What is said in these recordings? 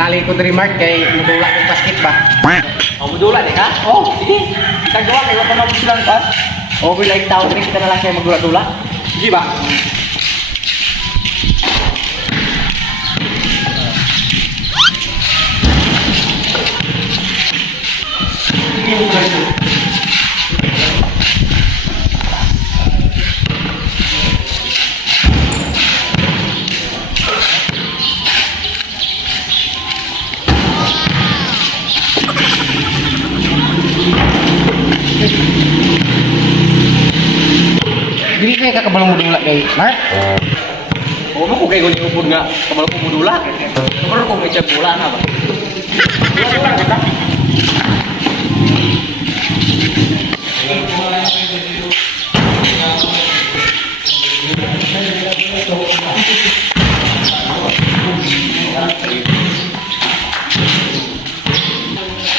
Kali ko diri Mark kay mudula kong basket ba. Oh, mudula di ka? Oh, sige. Kita gawa kay wala pa silang pa. Over like town rin kita na lang kayo magdula-dula. Sige ba? Dili kay kakabalong mudula kay Mark. Oh, mo ko kay guni upod nga kabalo ko mudula. Pero ko may bola na ba?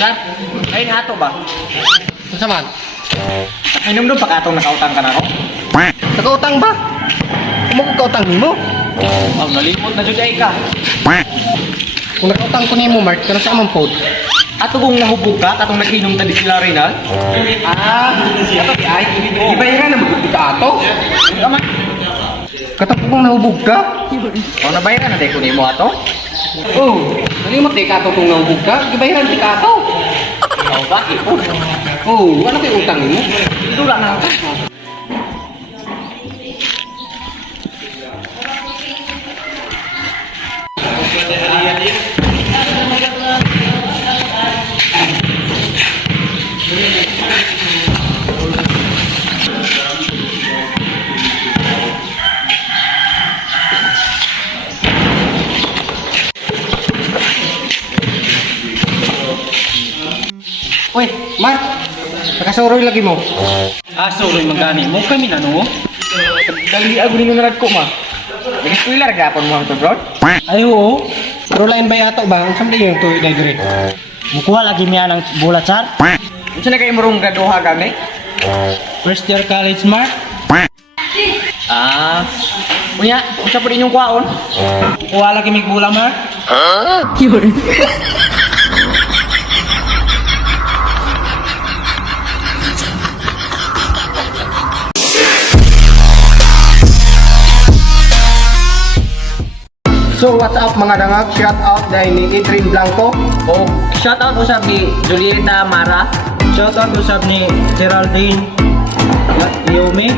Sir, Ay nato ba? unsa man? Ay nung pa katong nakautang ka na ako. Nakautang ba? Kumo ko kautang nimo? Oh, nalimot na jud ay ka. Kung nakautang ko nimo Mark, kano sa among pod? Ato kung nahubog ka, katong nag-inom ta di sila Rinal. Ato di ay ibayaran na magud ka ato. Tama. Katapong nahubog ka? Oh, nabayaran na day ko nimo ato. Oh, nalimot di ka ato kung nahubog ka, ibayaran di ka ato. Oh, bakit? Oh, ano kay utang nimo? Dula na ka. Uy, Mark, nakasuroy lagi mo. Suroy magani mo kami na no. Dali ako ninunarad ko ma. Nag-spoiler gapon mo ang to, bro. Ay oo. Pero lain ba yato ba? Ang samdi yung to dire. Mukuha lagi miya ng bulat sar. Unsa na kay murong graduha gani? First year college Mark. Unya, unsa pa din yung kwaon? Mukuha lagi mig bula Mark. So what's up mga dangag? Shout out dahil ni Adrian Blanco. Oh, shout out usab ni Julieta Mara. Shout out usab ni Geraldine Yome.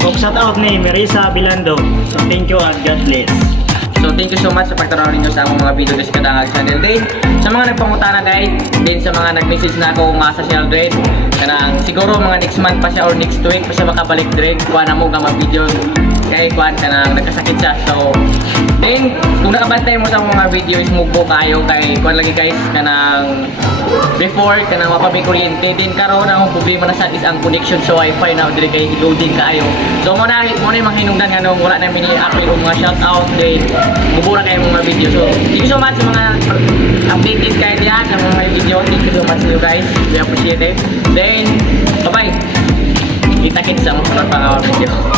Kung shout out ni Marisa Bilando. So thank you and God bless. So thank you so much sa pagtanaw ninyo sa among mga video sa Kadangag channel din. Sa mga nagpangutana guys, din sa mga nag-message na ako mga sa siya din. Kanang siguro mga next month pa siya or next week pa siya makabalik din. Kuha na mo ka mag-video. Kaya kuhan kanang nagkasakit siya. So then kung nakabantay mo sa mga video is mugbo kayo kay kuhan lagi guys kanang before kanang mapabi kuryente din karon ang problema na sa is ang connection sa wifi na dili kay loading kaayo. So mo na yung mga hinungdan nga nung wala na mini upload o mga shout out din mubura kayo mga video. So thank you so much sa mga updates kayo diyan sa mga video. Thank you so much you guys. We appreciate it. Then bye bye. Kita-kits sa mga video.